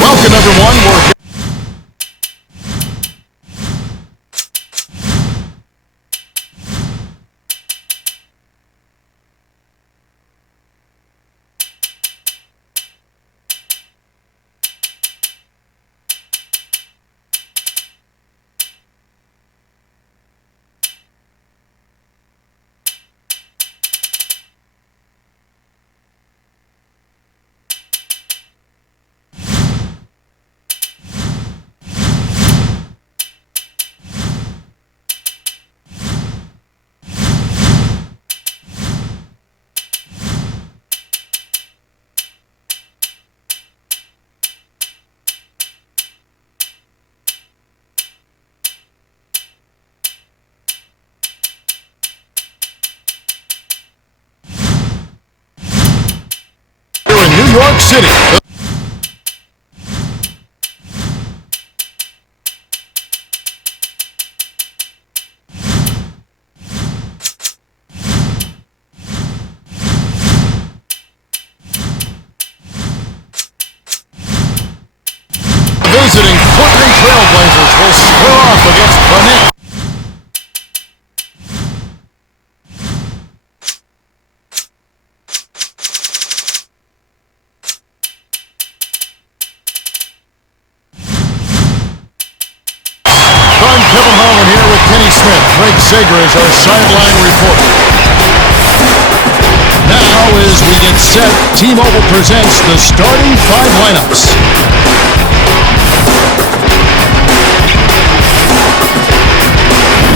Welcome, everyone. We're in New York City. Visiting Portland Trailblazers will square off against the Knicks. Kevin Harlan here with Kenny Smith. Craig Sager is our sideline reporter. Now, as we get set, T-Mobile presents the starting 5 lineups.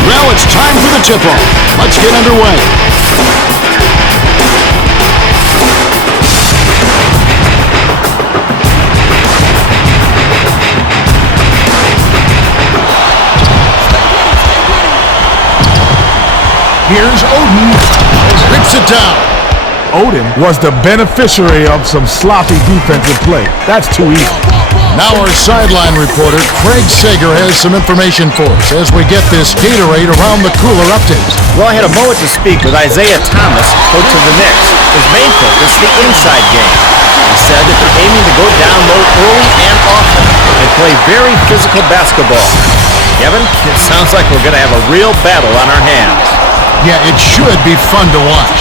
Well, it's time for the tip-off. Let's get underway. Here's Oden. Rips it down. Oden was the beneficiary of some sloppy defensive play. That's too easy. Now our sideline reporter, Craig Sager, has some information for us as we get this Gatorade around the cooler update. Well, I had a moment to speak with Isaiah Thomas, coach of the Knicks. His main focus is the inside game. He said that they're aiming to go down low early and often and play very physical basketball. Kevin, it sounds like we're going to have a real battle on our hands. Yeah, it should be fun to watch.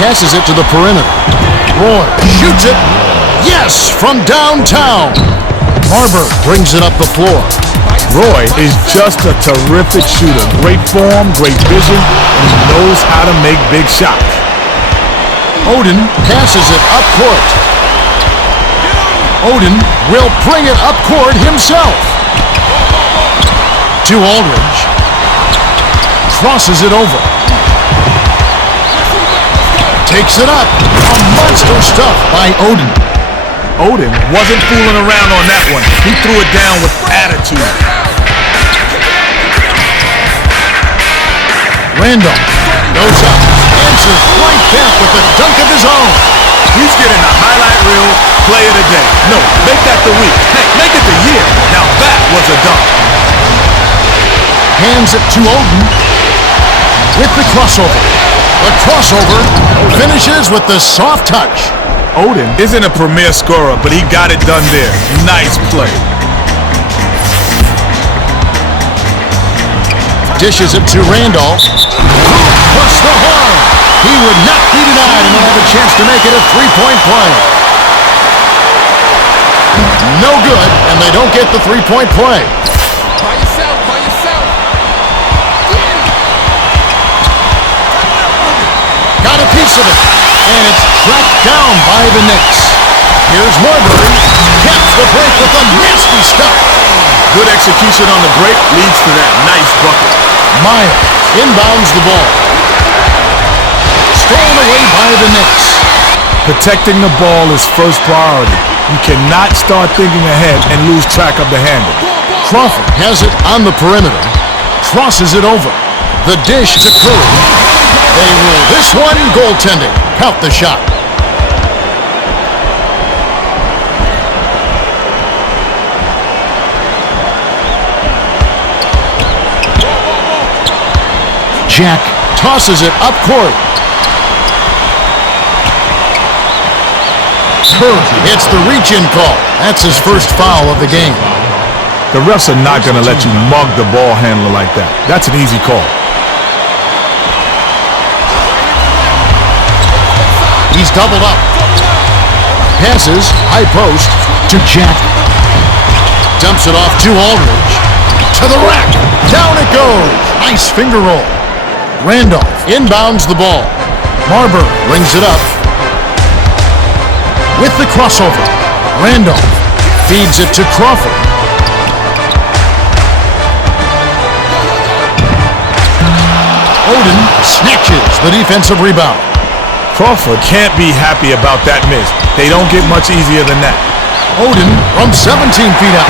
Passes it to the perimeter. Roy shoots it. Yes, from downtown. Barber brings it up the floor. Roy is just a terrific shooter. Great form, great vision, and he knows how to make big shots. Oden passes it up court. Oden will bring it up court himself. To Aldridge. Crosses it over. Takes it up. A monster stuff by Oden. Oden wasn't fooling around on that one. He threw it down with attitude. Randolph goes up. Answers right back with a dunk of his own. He's getting a highlight reel play of the day. No, make that the week. Heck, make it the year. Now that was a dunk. Hands it to Oden with the crossover. The crossover finishes with the soft touch. Oden isn't a premier scorer, but he got it done there. Nice play. Dishes it to Randolph. Plus the horn. He would not be denied and will have a chance to make it a three-point play. No good, and they don't get the three-point play. By yourself, by yourself. Got a piece of it. And it's tracked down by the Knicks. Here's Marbury. Caps the break with a nasty stop. Good execution on the break leads to that nice bucket. Miles inbounds the ball. Stolen away by the Knicks. Protecting the ball is first priority. You cannot start thinking ahead and lose track of the handle. Crawford has it on the perimeter. Crosses it over. The dish to Curry. They rule this one goaltending. Count the shot. Jack tosses it up court. Curry hits the reach-in call. That's his first foul of the game. The refs are not going to let you mug the ball handler like that. That's an easy call. He's doubled up. Passes, high post, to Jack. Dumps it off to Aldridge. To the rack. Down it goes. Nice finger roll. Randolph inbounds the ball. Marbury brings it up. With the crossover. Randolph feeds it to Crawford. Oden snatches the defensive rebound. Crawford can't be happy about that miss. They don't get much easier than that. Oden from 17 feet out.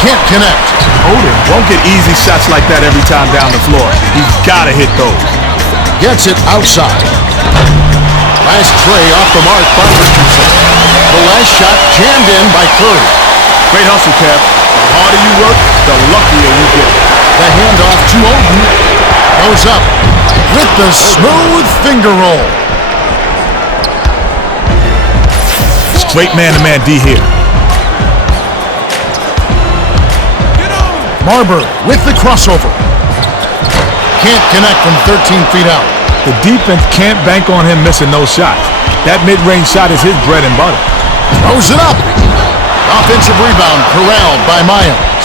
Can't connect. Oden won't get easy shots like that every time down the floor. He's got to hit those. Gets it outside. Last tray off the mark by Richardson. The last shot jammed in by Curry. Great hustle, Kev. The harder you work, the luckier you get. The handoff to Oden. Goes up with the smooth finger roll. Great man-to-man D here. Marbury with the crossover. Can't connect from 13 feet out. The defense can't bank on him missing those shots. That mid-range shot is his bread and butter. Throws it up. Offensive rebound corralled by Miles.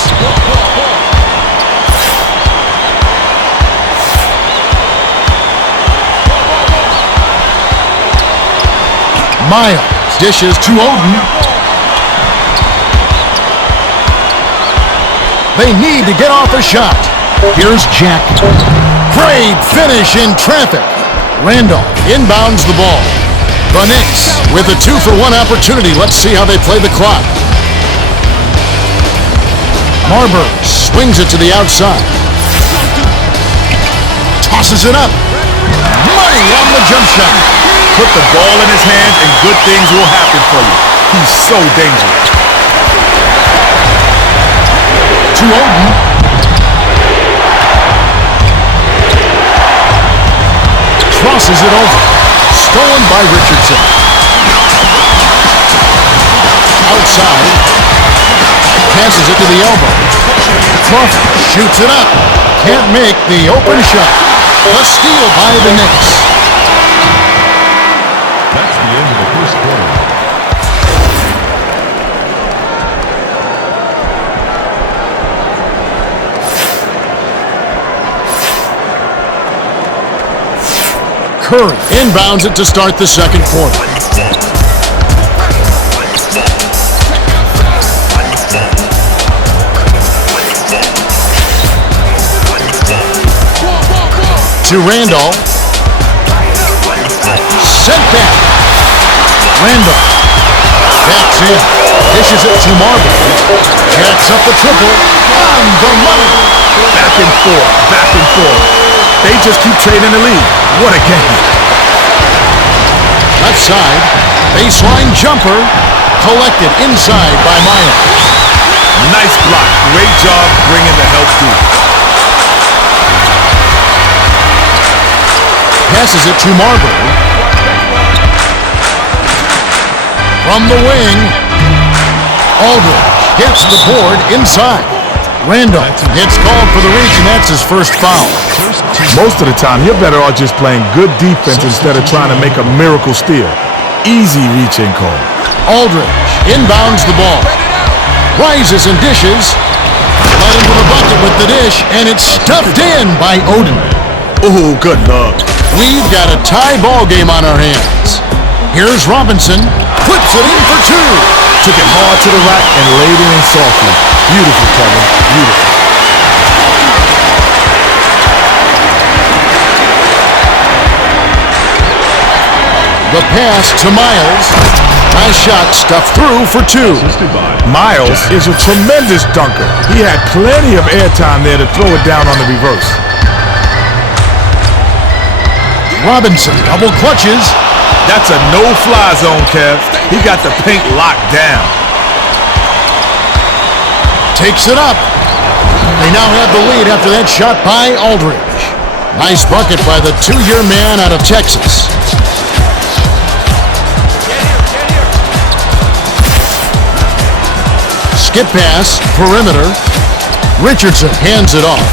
Miles dishes to Oden. They need to get off a shot. Here's Jack. Great finish in traffic. Randolph inbounds the ball. The Knicks with a 2-for-1 opportunity. Let's see how they play the clock. Marbury swings it to the outside. Tosses it up. Money on the jump shot. Put the ball in his hands and good things will happen for you. He's so dangerous. To Oden. Crosses it over. Stolen by Richardson. Outside. Passes it to the elbow. Crawford shoots it up. Can't make the open shot. A steal by the Knicks. That's the end of the first quarter. Curry inbounds it to start the second quarter. To Randolph. Sent back. Randolph. Backs in. Dishes it to Marbury. Jacks up the triple. On the money. Back and forth, back and forth. They just keep trading the lead. What a game. Left side. Baseline jumper. Collected inside by Miles. Nice block. Great job bringing the help through. Passes it to Marbury. From the wing. Aldridge gets the board inside. Randolph gets called for the reach, and that's his first foul. Most of the time, you're better off just playing good defense instead of trying to make a miracle steal. Easy reach-in call. Aldridge inbounds the ball. Rises and dishes. Led into the bucket with the dish, and it's stuffed in by Oden. Ooh, good luck. We've got a tie ball game on our hands. Here's Robinson. Puts it in for two. Took it hard to the rack and laid it in softly. Beautiful, Kevin. Beautiful. The pass to Miles. Nice shot, stuffed through for two. Assisted by Miles is a tremendous dunker. He had plenty of airtime there to throw it down on the reverse. Robinson double clutches. That's a no-fly zone, Kev. He got the paint locked down. Takes it up. They now have the lead after that shot by Aldridge. Nice bucket by the two-year man out of Texas. Skip pass, perimeter. Richardson hands it off.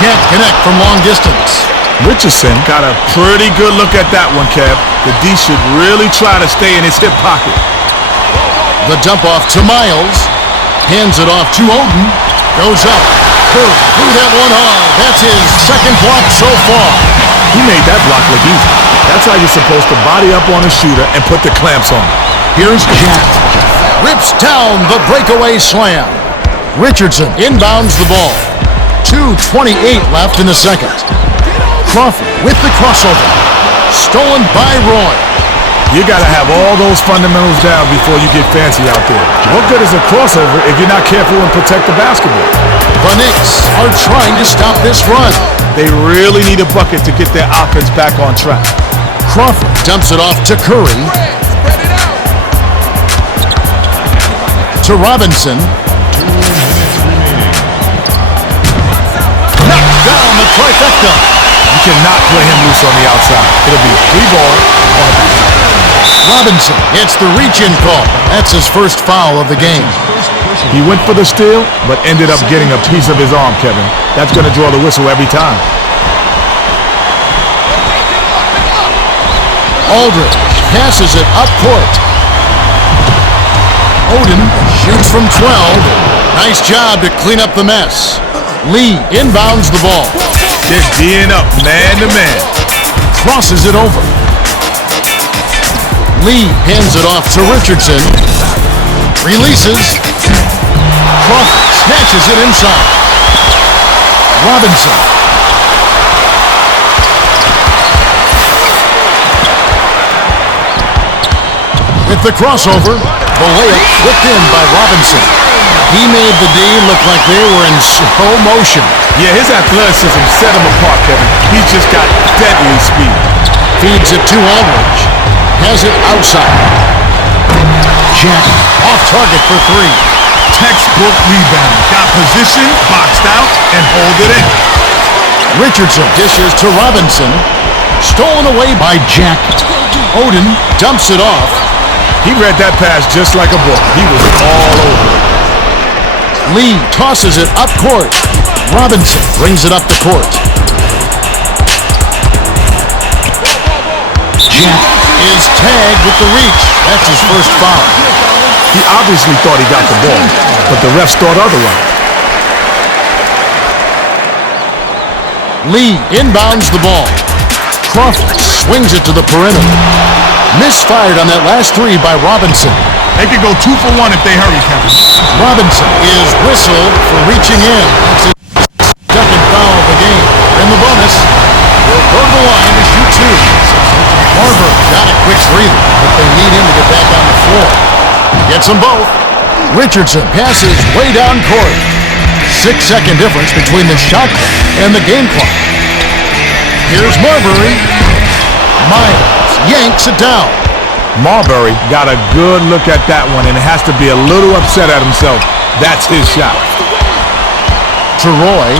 Can't connect from long distance. Richardson got a pretty good look at that one, Kev. The D should really try to stay in his hip pocket. The dump off to Miles. Hands it off to Oden. Goes up. Curry threw that one hard. That's his second block so far. He made that block look easy. That's how you're supposed to body up on a shooter and put the clamps on. Here's Jack. Rips down the breakaway slam. Richardson inbounds the ball. 2:28 left in the second. Crawford with the crossover. Stolen by Roy. You got to have all those fundamentals down before you get fancy out there. What good is a crossover if you're not careful and protect the basketball? The Knicks are trying to stop this run. They really need a bucket to get their offense back on track. Crawford dumps it off to Curry. Spread it out. To Robinson. 2 minutes remaining. Knocked down the trifecta. You cannot play him loose on the outside. It'll be 3 ball on a back. Robinson gets the reach-in call. That's his first foul of the game. He went for the steal, but ended up getting a piece of his arm, Kevin. That's going to draw the whistle every time. Aldridge passes it up court. Oden shoots from 12. Nice job to clean up the mess. Lee inbounds the ball. Just D'ing up man to man. Crosses it over. Lee hands it off to Richardson. Releases. Crawford snatches it inside. Robinson. With the crossover, the layup flipped in by Robinson. He made the D look like they were in slow motion. Yeah, his athleticism set him apart, Kevin. He's just got deadly speed. Feeds it to Aldridge. Has it outside. Jack off target for three. Textbook rebound. Got position, boxed out, and hold it in. Richardson dishes to Robinson. Stolen away by Jack. Oden dumps it off. He read that pass just like a book. He was all over it. Lee tosses it up court. Robinson brings it up the court. Jack is tagged with the reach. That's his first foul. He obviously thought he got the ball, but the refs thought otherwise. Lee inbounds the ball. Crawford swings it to the perimeter. Misfired on that last three by Robinson. They could go 2 for 1 if they hurry, Kevin. Robinson is whistled for reaching in. That's his second foul of the game. And the bonus will go to the line to shoot two. Barber got a quick breather, but they need him to get back on the floor. Gets them both. Richardson passes way down court. 6-second difference between the shot clock and the game clock. Here's Marbury. Miles yanks it down. Marbury got a good look at that one and has to be a little upset at himself. That's his shot. To Roy.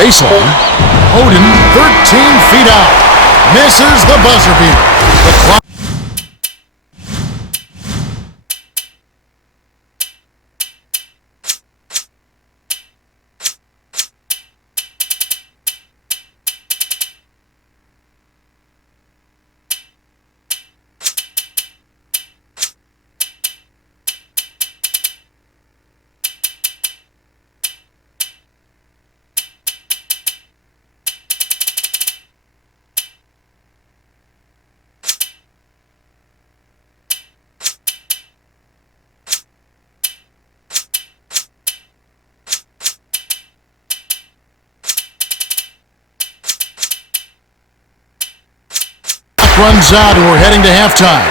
Baseline. Oden, 13 feet out. Misses the buzzer beater. The clock. runs out and we're heading to halftime.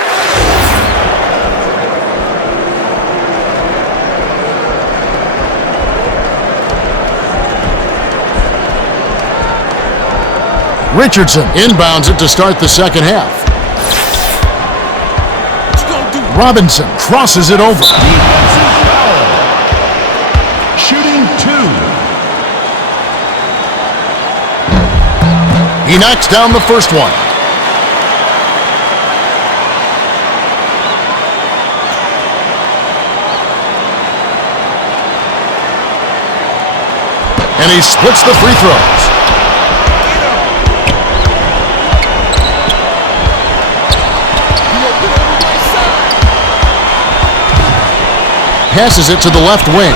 Richardson inbounds it to start the second half. Robinson crosses it over. Defensive foul. Shooting 2. He knocks down the first one. And he splits the free throws. Passes it to the left wing.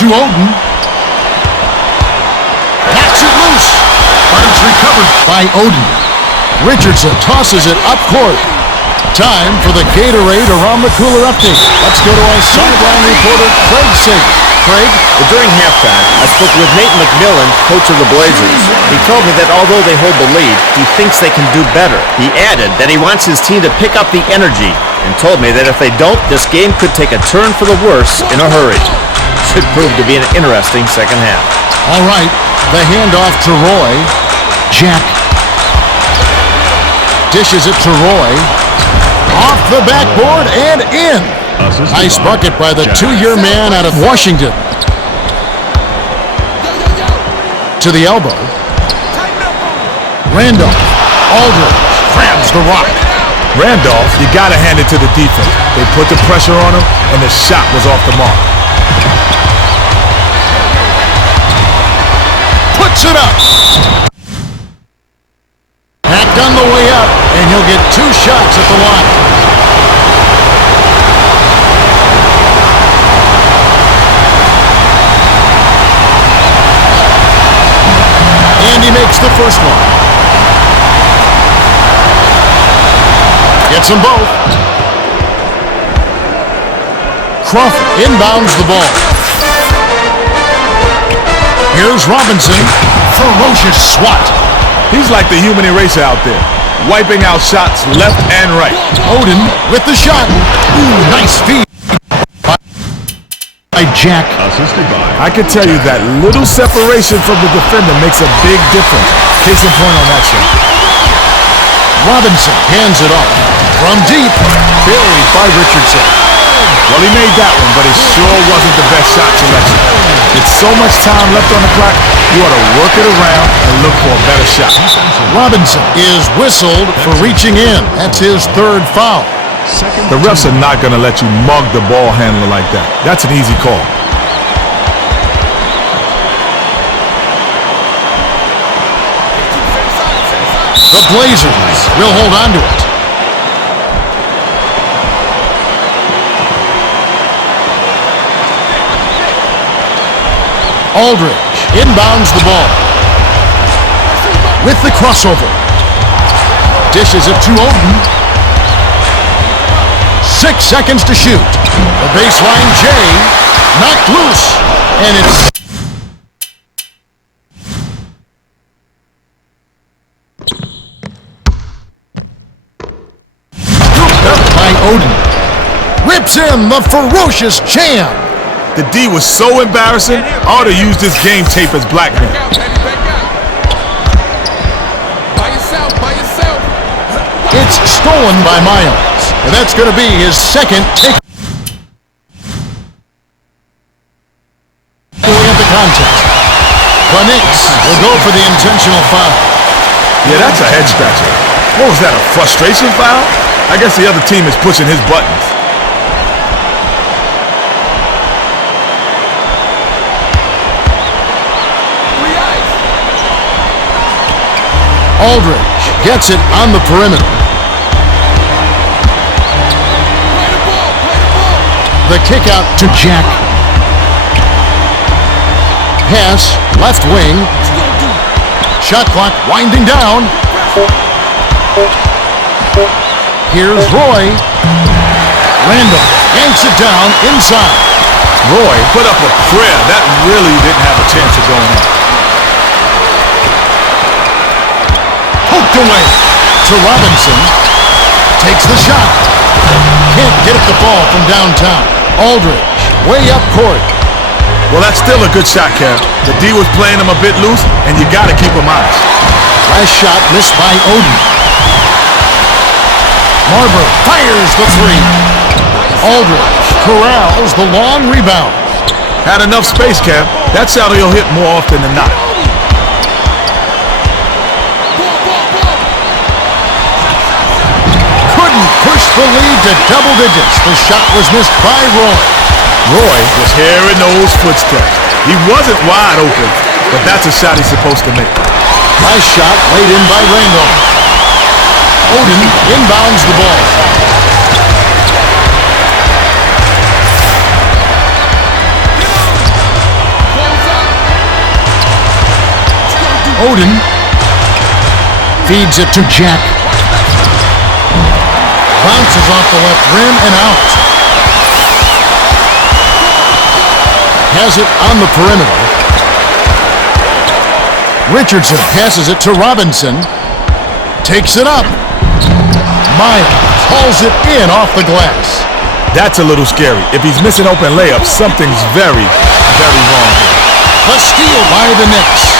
To Oden. Knocks it loose. But it's recovered by Oden. Richardson tosses it up court. Time for the Gatorade Around the Cooler update. Let's go to our sideline reporter, Craig Sager. Craig? During halftime, I spoke with Nate McMillan, coach of the Blazers. He told me that although they hold the lead, he thinks they can do better. He added that he wants his team to pick up the energy and told me that if they don't, this game could take a turn for the worse in a hurry. Should prove to be an interesting second half. All right, the handoff to Roy. Jack dishes it to Roy. Off the backboard and in. Nice bucket by the two-year man out of Washington. To the elbow. Randolph. Aldridge grabs the rock. Randolph, you got to hand it to the defense. They put the pressure on him, and the shot was off the mark. Puts it up. Back on the way up, and he'll get 2 shots at the line. And he makes the first one. Gets them both. Crawford inbounds the ball. Here's Robinson. Ferocious swat. He's like the human eraser out there, wiping out shots left and right. Oden with the shot. Ooh, nice feed by Jack. Assisted by. I can tell you that little separation from the defender makes a big difference. Case in point on that shot. Robinson hands it off. From deep, buried by Richardson. Well, he made that one, but it sure wasn't the best shot selection. With so much time left on the clock, you ought to work it around and look for a better shot. Robinson is whistled for reaching in. That's his 3rd foul. The refs are not going to let you mug the ball handler like that. That's an easy call. The Blazers will hold on to it. Aldridge inbounds the ball. With the crossover. Dishes it to Oden. 6 seconds to shoot. The baseline J knocked loose. And it's scooped up by Oden. Rips in the ferocious jam. The D was so embarrassing, I ought to use this game tape as blackmail. By yourself. It's stolen by Miles. And that's going to be his 2nd take of the contest. The Knicks will go for the intentional foul. Yeah, that's a head scratcher. What was that, a frustration foul? I guess the other team is pushing his buttons. Aldridge gets it on the perimeter. The kick out to Jack. Pass, left wing. Shot clock winding down. Here's Roy. Randall yanks it down inside. Roy put up a prayer. That really didn't have a chance of going in. Poked away. to Robinson. Takes the shot. Can't get at the ball from downtown. Aldridge, way up court. Well, that's still a good shot, Kev. The D was playing him a bit loose, and you got to keep him honest. Last shot missed by Oden. Marbury fires the three. Aldridge corrals the long rebound. Had enough space, Kev. That's how he'll hit more often than not. Couldn't push the lead to double digits. The shot was missed by Roy. Roy was hearing those footsteps. He wasn't wide open, but that's a shot he's supposed to make. Nice shot laid in by Randolph. Oden inbounds the ball. Oden feeds it to Jack. Bounces off the left rim and out. Has it on the perimeter. Richardson passes it to Robinson. Takes it up. Miles hauls it in off the glass. That's a little scary. If he's missing open layups, something's very, very wrong here. A steal by the Knicks.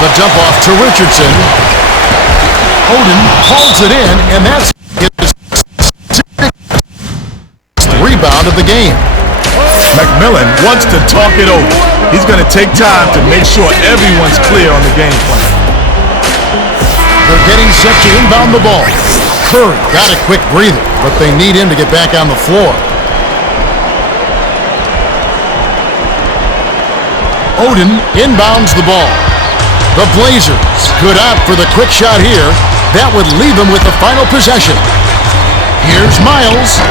The dump off to Richardson. Oden hauls it in, and that's his sixth rebound of the game. McMillan wants to talk it over. He's going to take time to make sure everyone's clear on the game plan. They're getting set to inbound the ball. Curry got a quick breather, but they need him to get back on the floor. Oden inbounds the ball. The Blazers could opt for the quick shot here. That would leave them with the final possession. Here's Miles.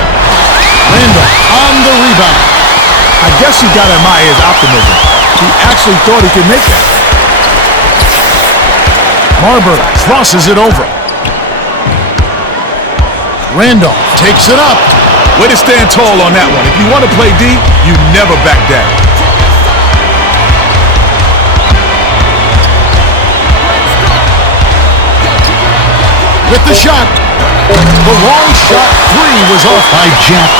Randolph on the rebound. I guess you got to admire his optimism. He actually thought he could make that. Marbury crosses it over. Randolph takes it up. Way to stand tall on that one. If you want to play D, you never back down. With the shot. The long shot three was off by Jack.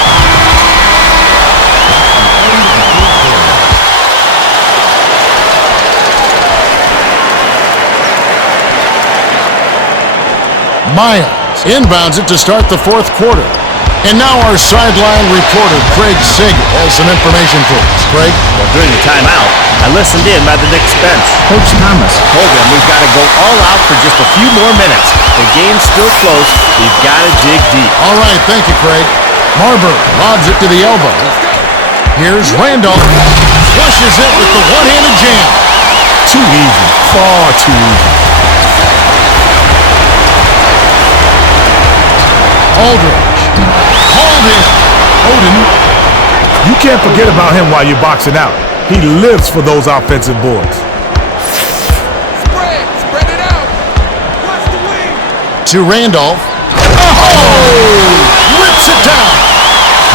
Miles inbounds it to start the fourth quarter. And now our sideline reporter, Craig Sig, has some information for us. Craig? Well, during the timeout, I listened in by the Knicks bench. Coach Thomas told them we've got to go all out for just a few more minutes. The game's still close. We've got to dig deep. All right, thank you, Craig. Marbury lobs it to the elbow. Here's Randolph. Flushes it with the one-handed jam. Too easy. Far too easy. Aldridge. Hauled in. Oden. You can't forget about him while you're boxing out. He lives for those offensive boards. Spread it out. Watch the wing. To Randolph. Oh! Rips it down.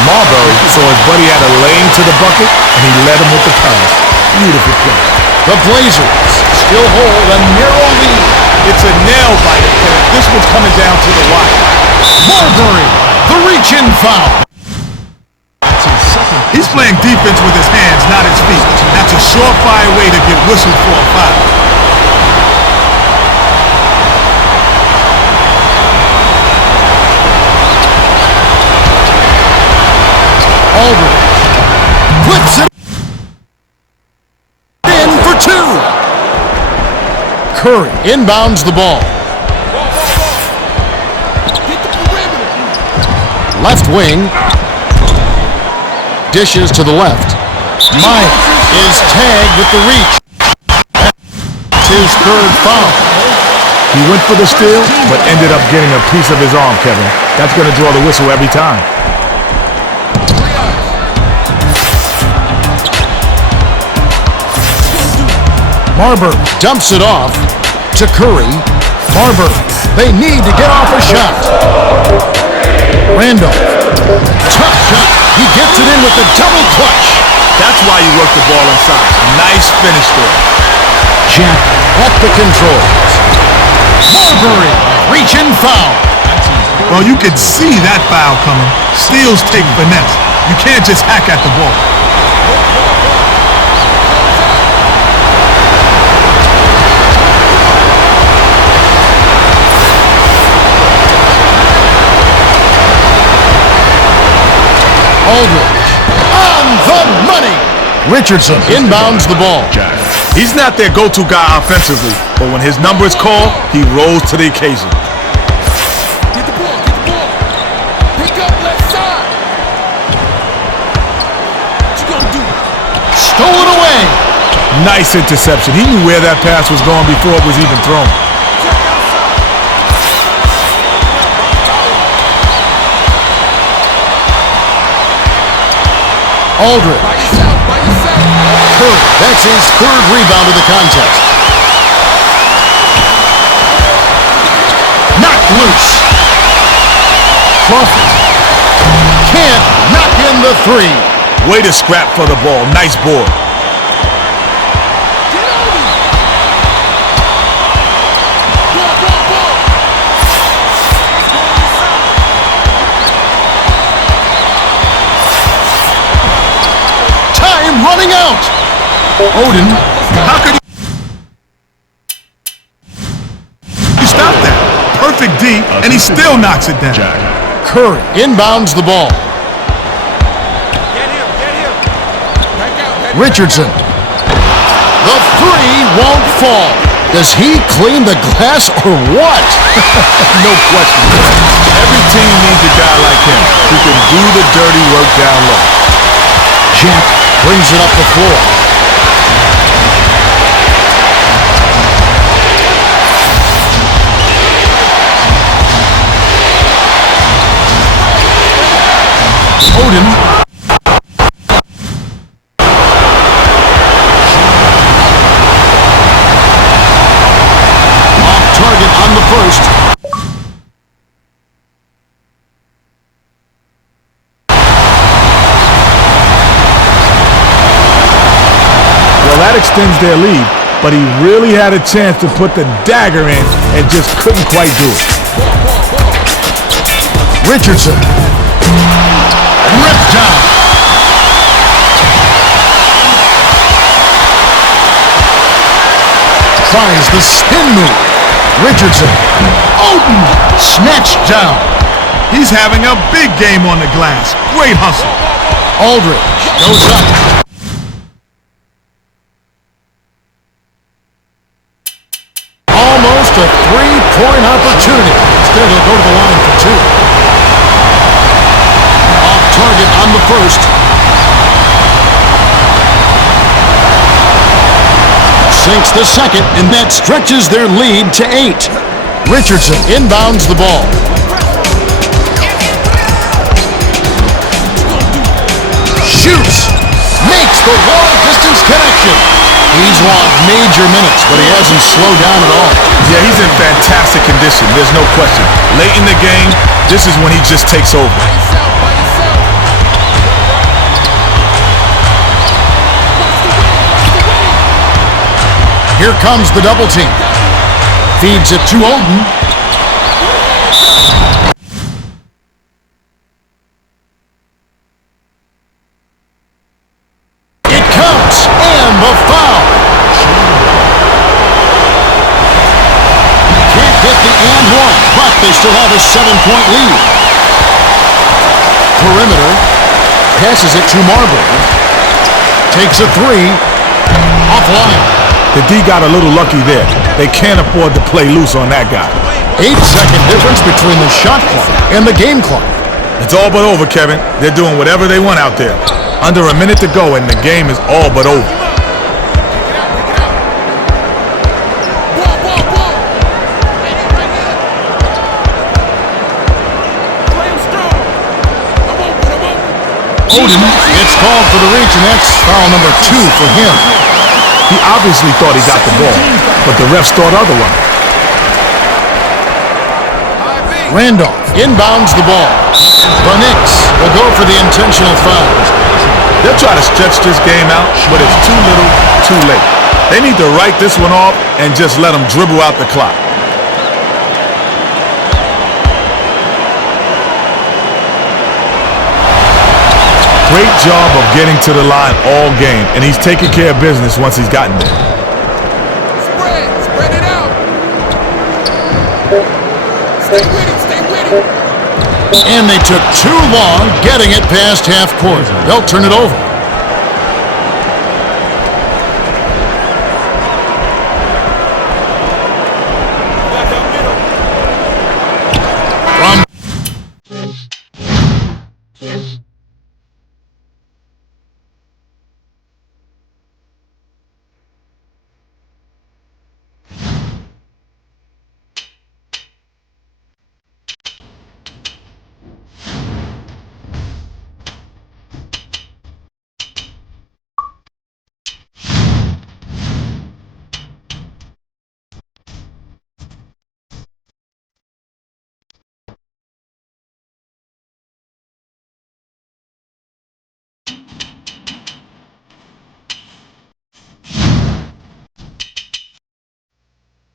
Marbury saw his buddy had a lane to the bucket, and he led him with the pass. Beautiful play. The Blazers still hold a narrow lead. It's a nail-biter, Kenneth. This one's coming down to the wire. Marbury, the reach-in foul. He's playing defense with his hands, not his feet. That's a surefire way to get whistled for a foul. Aldridge flips it in for two. Curry inbounds the ball. Get the perimeter. Left wing. Dishes to the left. Miles is tagged with the reach. That's his third foul. He went for the steal, but ended up getting a piece of his arm, Kevin. That's going to draw the whistle every time. Marbury dumps it off to Curry. Marbury, they need to get off a shot. Randolph, tough shot. He gets it in with a double clutch. That's why you work the ball inside. Nice finish there. Jack at the controls. Marbury, reaching foul. Well, you could see that foul coming. Steals take finesse. You can't just hack at the ball. Aldridge on the money. Richardson inbounds the ball. He's not their go-to guy offensively, but when his number is called, he rolls to the occasion. Get the ball, get the ball. Pick up left side. What you gonna do? Stolen away. Nice interception. He knew where that pass was going before it was even thrown. Check outside. Aldridge. By yourself, by yourself. Curry. That's his third rebound of the contest. Knocked loose. Crawford. Can't knock in the three. Way to scrap for the ball. Nice board. Get on him. Ball, ball, ball. Time running out. Oden. How could you stop that? Perfect D, and he still knocks it down. Curry inbounds the ball. Get him, get him. Back out, back out. Richardson. The three won't fall. Does he clean the glass or what? No question. Every team needs a guy like him who can do the dirty work down low. Jack brings it up the floor. Oden. Off target on the first. Well, that extends their lead, but he really had a chance to put the dagger in and just couldn't quite do it. Richardson. Ripped down. Tries the spin move. Richardson. Oden. Snatched down. He's having a big game on the glass. Great hustle. Aldridge goes up. Almost a three-point opportunity. Still going to go to the line for two. Off target on the first. Sinks the second, and that stretches their lead to 8. Richardson inbounds the ball. Shoots. Makes the long-distance connection. He's won major minutes, but he hasn't slowed down at all. Yeah, he's in fantastic condition. There's no question. Late in the game, this is when he just takes over. By yourself, by yourself. Watch the wing, watch the wing. Here comes the double team. Feeds it to Oden. It counts, and the foul. Can't get the and one, but they still have a 7-point lead. Perimeter. Passes it to Marbury. Takes a three. Offline. The D got a little lucky there. They can't afford to play loose on that guy. 8-second difference between the shot clock and the game clock. It's all but over, Kevin. They're doing whatever they want out there. Under a minute to go, and the game is all but over. Ball, ball, ball. Right here. Play him strong. I'm open. Oden gets called for the reach, and that's foul number 2 for him. He obviously thought he got the ball, but the refs thought otherwise. Randolph inbounds the ball. The Knicks will go for the intentional foul. They'll try to stretch this game out, but it's too little, too late. They need to write this one off and just let them dribble out the clock. great job of getting to the line all game, and he's taking care of business once he's gotten there. Spread it out. Stay with it, stay with it. And they took too long getting it past half court. They'll turn it over.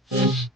From